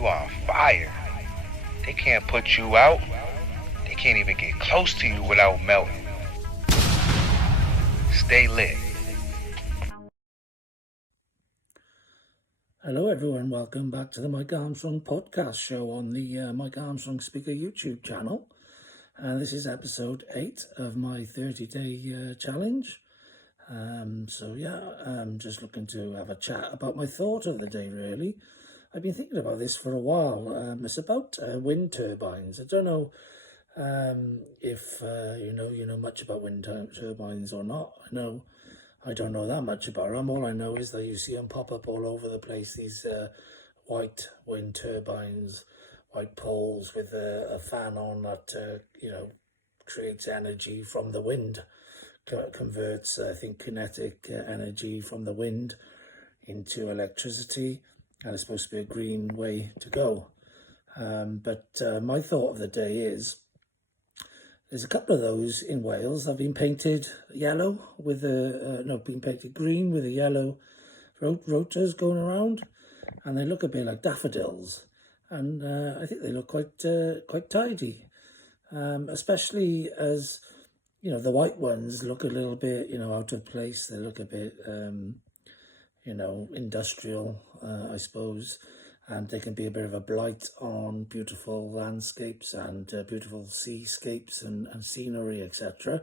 You are fire. They can't put you out. They can't even get close to you without melting. Stay lit. Hello everyone, welcome back to the Mike Armstrong podcast show on the Mike Armstrong Speaker YouTube channel. This is episode 8 of my 30-day challenge. I'm just looking to have a chat about my thought of the day, really. I've been thinking about this for a while. It's about wind turbines. I don't know if you know much about wind turbines or not. I don't know that much about them. All I know is that you see them pop up all over the place, these white wind turbines, white poles with a fan on that, creates energy from the wind, converts, I think, kinetic energy from the wind into electricity, and it's supposed to be a green way to go. But my thought of the day is, there's a couple of those in Wales that have been painted yellow with been painted green with a yellow rotors going around, and they look a bit like daffodils, and I think they look quite tidy, especially as the white ones look a little bit out of place. They look a bit industrial, I suppose. And they can be a bit of a blight on beautiful landscapes and beautiful seascapes and scenery, etc.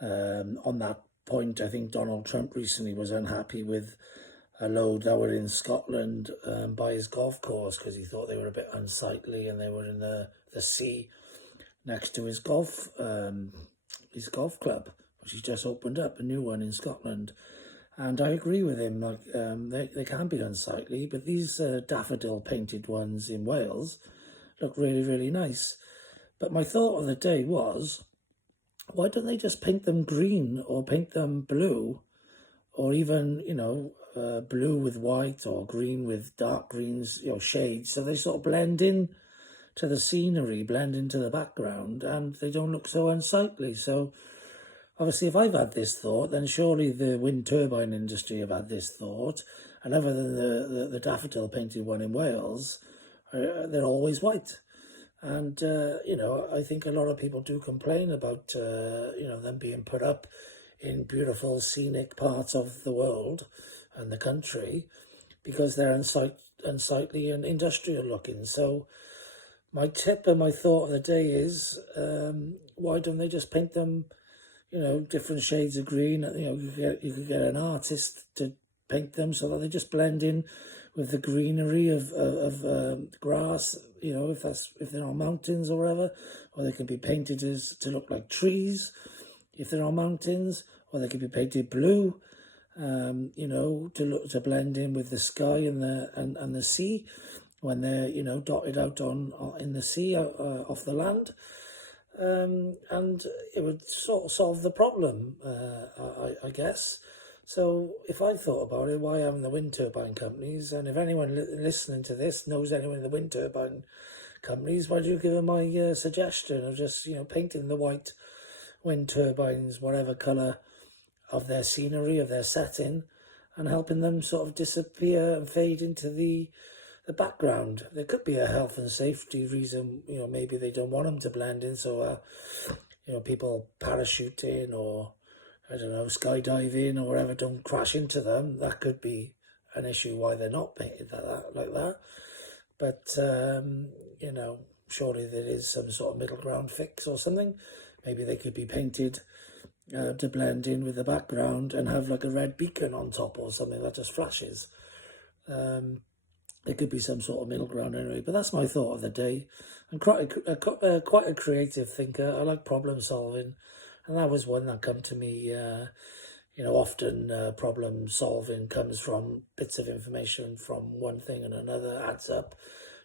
On that point, I think Donald Trump recently was unhappy with a load that were in Scotland by his golf course, because he thought they were a bit unsightly and they were in the sea next to his golf club, which he's just opened up, a new one in Scotland. And I agree with him, they can be unsightly, but these daffodil painted ones in Wales look really, really nice. But my thought of the day was, why don't they just paint them green or paint them blue, or even, blue with white or green with dark greens, shades, so they sort of blend in to the scenery, blend into the background, and they don't look so unsightly. So obviously, if I've had this thought, then surely the wind turbine industry have had this thought. And other than the daffodil painted one in Wales, they're always white. And, I think a lot of people do complain about, them being put up in beautiful scenic parts of the world and the country because they're unsightly and industrial looking. So my tip and my thought of the day is, why don't they just paint them different shades of green? You could get an artist to paint them so that they just blend in with the greenery of grass, if they're on mountains or whatever, or they can be painted to look like trees if they're on mountains, or they could be painted blue, to blend in with the sky and the sea when they're dotted out in the sea off the land. And it would sort of solve the problem, I guess. So if I thought about it, why haven't the wind turbine companies, and if anyone listening to this knows anyone in the wind turbine companies, why do you give them my suggestion of just, painting the white wind turbines, whatever colour of their scenery, of their setting, and helping them sort of disappear and fade into the background. There could be a health and safety reason, maybe they don't want them to blend in, so people parachuting or skydiving or whatever don't crash into them. That could be an issue why they're not painted like that. But surely there is some sort of middle ground fix or something. Maybe they could be painted to blend in with the background and have like a red beacon on top or something that just flashes. There could be some sort of middle ground anyway, but that's my thought of the day. I'm quite a creative thinker. I like problem solving, and that was one that come to me. Often problem solving comes from bits of information from one thing and another, adds up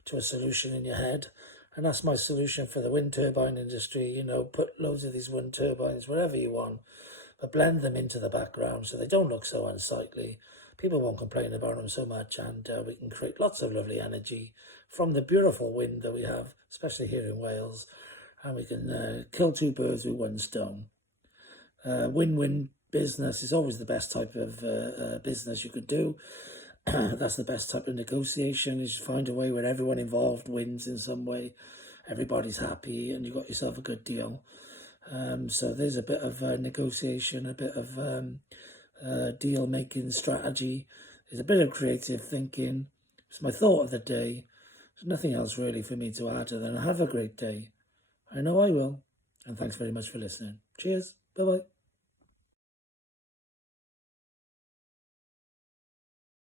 to a solution in your head. And that's my solution for the wind turbine industry. Put loads of these wind turbines wherever you want, but blend them into the background so they don't look so unsightly. People won't complain about them so much, and we can create lots of lovely energy from the beautiful wind that we have, especially here in Wales, and we can kill two birds with one stone. Win-win business is always the best type of business you could do. That's the best type of negotiation, is you find a way where everyone involved wins in some way. Everybody's happy and you got yourself a good deal. So there's a bit of negotiation, a bit of deal-making strategy. There's a bit of creative thinking. It's my thought of the day. There's nothing else really for me to add other than have a great day. I know I will. And thanks very much for listening. Cheers. Bye-bye.